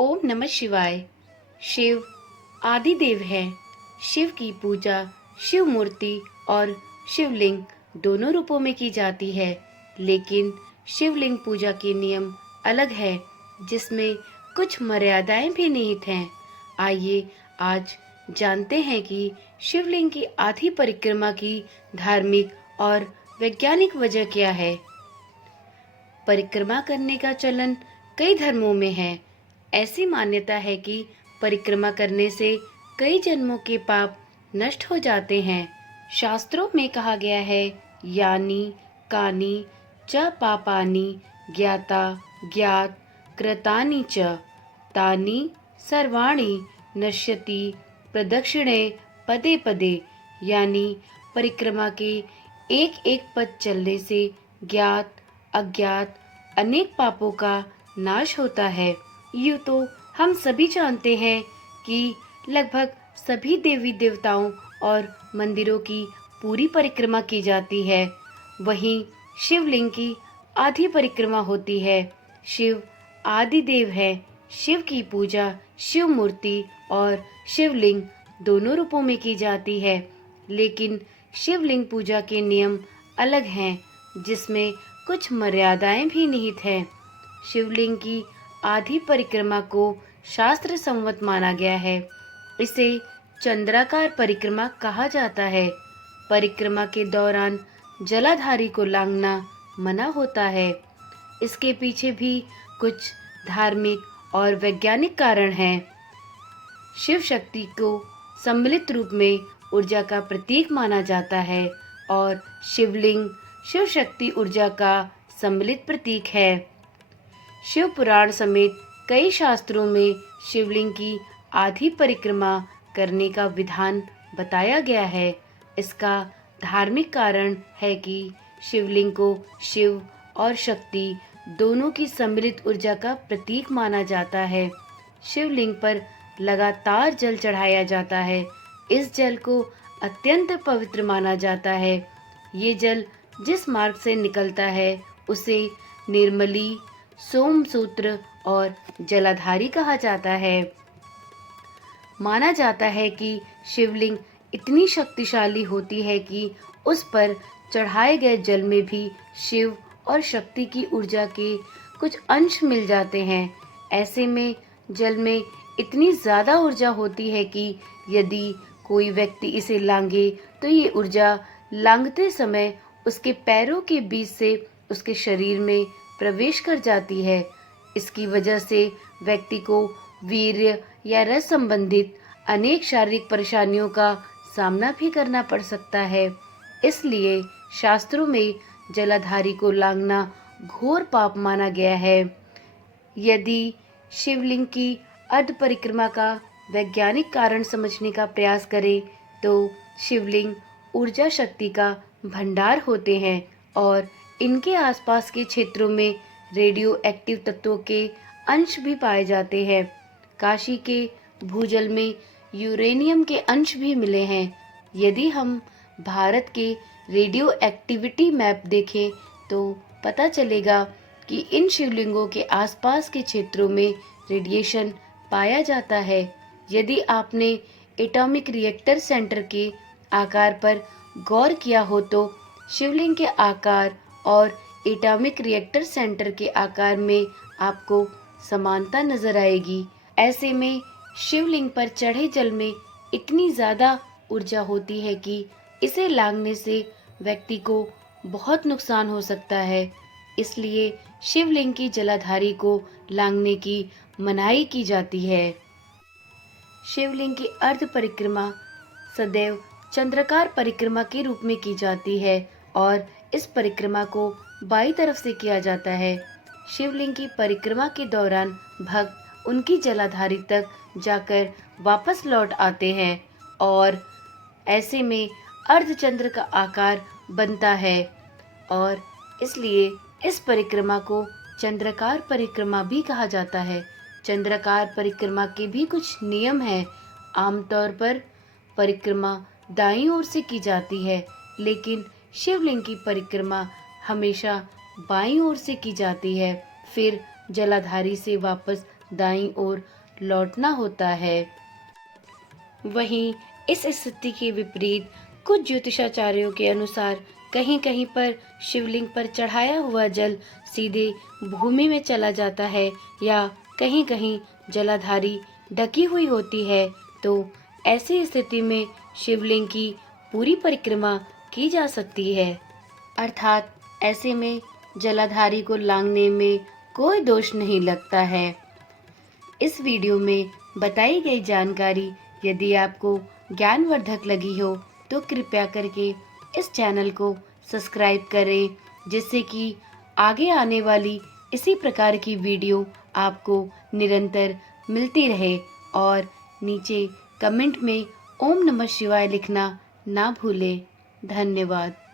ओम नमः शिवाय। शिव आदिदेव है। शिव की पूजा शिव मूर्ति और शिवलिंग दोनों रूपों में की जाती है, लेकिन शिवलिंग पूजा के नियम अलग है, जिसमें कुछ मर्यादाएं भी निहित हैं। आइए आज जानते हैं कि शिवलिंग की आधी परिक्रमा की धार्मिक और वैज्ञानिक वजह क्या है। परिक्रमा करने का चलन कई धर्मों में है। ऐसी मान्यता है कि परिक्रमा करने से कई जन्मों के पाप नष्ट हो जाते हैं। शास्त्रों में कहा गया है, यानी कानी च पापानि ज्ञाता ज्ञात कृतानि च तानि सर्वाणि नश्यति प्रदक्षिणे पदे पदे। यानी परिक्रमा के एक एक पद चलने से ज्ञात अज्ञात अनेक पापों का नाश होता है। यूँ तो हम सभी जानते हैं कि लगभग सभी देवी देवताओं और मंदिरों की पूरी परिक्रमा की जाती है। वहीं शिवलिंग की आधी परिक्रमा होती है। शिव आदिदेव है। शिव की पूजा शिव मूर्ति और शिवलिंग दोनों रूपों में की जाती है, लेकिन शिवलिंग पूजा के नियम अलग हैं, जिसमें कुछ मर्यादाएं भी निहित हैं। शिवलिंग की आधी परिक्रमा को शास्त्र सम्मत माना गया है। इसे चंद्राकार परिक्रमा कहा जाता है। परिक्रमा के दौरान जलाधारी को लांघना मना होता है। इसके पीछे भी कुछ धार्मिक और वैज्ञानिक कारण हैं। शिव शक्ति को सम्मिलित रूप में ऊर्जा का प्रतीक माना जाता है और शिवलिंग शिव शक्ति ऊर्जा का सम्मिलित प्रतीक है। शिव पुराण समेत कई शास्त्रों में शिवलिंग की आधी परिक्रमा करने का विधान बताया गया है। इसका धार्मिक कारण है कि शिवलिंग को शिव और शक्ति दोनों की सम्मिलित ऊर्जा का प्रतीक माना जाता है। शिवलिंग पर लगातार जल चढ़ाया जाता है। इस जल को अत्यंत पवित्र माना जाता है। ये जल जिस मार्ग से निकलता है उसे निर्मली, सोमसूत्र और जलाधारी कहा जाता है। माना जाता है कि शिवलिंग इतनी शक्तिशाली होती है कि उस पर चढ़ाए गए जल में भी शिव और शक्ति की ऊर्जा के कुछ अंश मिल जाते हैं। ऐसे में जल में इतनी ज्यादा ऊर्जा होती है कि यदि कोई व्यक्ति इसे लांघे तो ये ऊर्जा लांघते समय उसके पैरों के बीच से उसके शरीर में प्रवेश कर जाती है। इसकी वजह से व्यक्ति को वीर्य या रस संबंधित अनेक शारीरिक परेशानियों का सामना भी करना पड़ सकता है। इसलिए शास्त्रों में जलाधारी को लांघना घोर पाप माना गया है। यदि शिवलिंग की अर्ध परिक्रमा का वैज्ञानिक कारण समझने का प्रयास करें तो शिवलिंग ऊर्जा शक्ति का भंडार होते हैं और इनके आसपास के क्षेत्रों में रेडियो एक्टिव तत्वों के अंश भी पाए जाते हैं। काशी के भूजल में यूरेनियम के अंश भी मिले हैं। यदि हम भारत के रेडियो एक्टिविटी मैप देखें तो पता चलेगा कि इन शिवलिंगों के आसपास के क्षेत्रों में रेडिएशन पाया जाता है। यदि आपने एटॉमिक रिएक्टर सेंटर के आकार पर गौर किया हो तो शिवलिंग के आकार और एटॉमिक रिएक्टर सेंटर के आकार में आपको समानता नजर आएगी। ऐसे में शिवलिंग पर चढ़े जल में इतनी ज्यादा ऊर्जा होती है कि इसे लांघने से व्यक्ति को बहुत नुकसान हो सकता है। इसलिए शिवलिंग की जलाधारी को लांघने की मनाही की जाती है। शिवलिंग की अर्ध परिक्रमा सदैव चंद्राकार परिक्रमा के रूप में की जाती है और इस परिक्रमा को बाईं तरफ से किया जाता है। शिवलिंग की परिक्रमा के दौरान भक्त उनकी जलाधारी तक जाकर वापस लौट आते हैं और ऐसे में अर्धचंद्र का आकार बनता है और इसलिए इस परिक्रमा को चंद्राकार परिक्रमा भी कहा जाता है। चंद्राकार परिक्रमा के भी कुछ नियम हैं। आमतौर पर परिक्रमा दाईं ओर से की जाती है, लेकिन शिवलिंग की परिक्रमा हमेशा बाईं ओर से की जाती है। फिर जलाधारी से वापस दाईं ओर लौटना होता है। वहीं इस स्थिति के विपरीत कुछ ज्योतिषाचार्यों के अनुसार कहीं-कहीं पर शिवलिंग पर चढ़ाया हुआ जल सीधे भूमि में चला जाता है या कहीं-कहीं जलाधारी ढकी हुई होती है, तो ऐसी स्थिति में शिवलिंग की पूरी परिक्रमा की जा सकती है। अर्थात ऐसे में जलाधारी को लांघने में कोई दोष नहीं लगता है। इस वीडियो में बताई गई जानकारी यदि आपको ज्ञानवर्धक लगी हो तो कृपया करके इस चैनल को सब्सक्राइब करें, जिससे कि आगे आने वाली इसी प्रकार की वीडियो आपको निरंतर मिलती रहे। और नीचे कमेंट में ओम नमः शिवाय लिखना ना भूलें। धन्यवाद।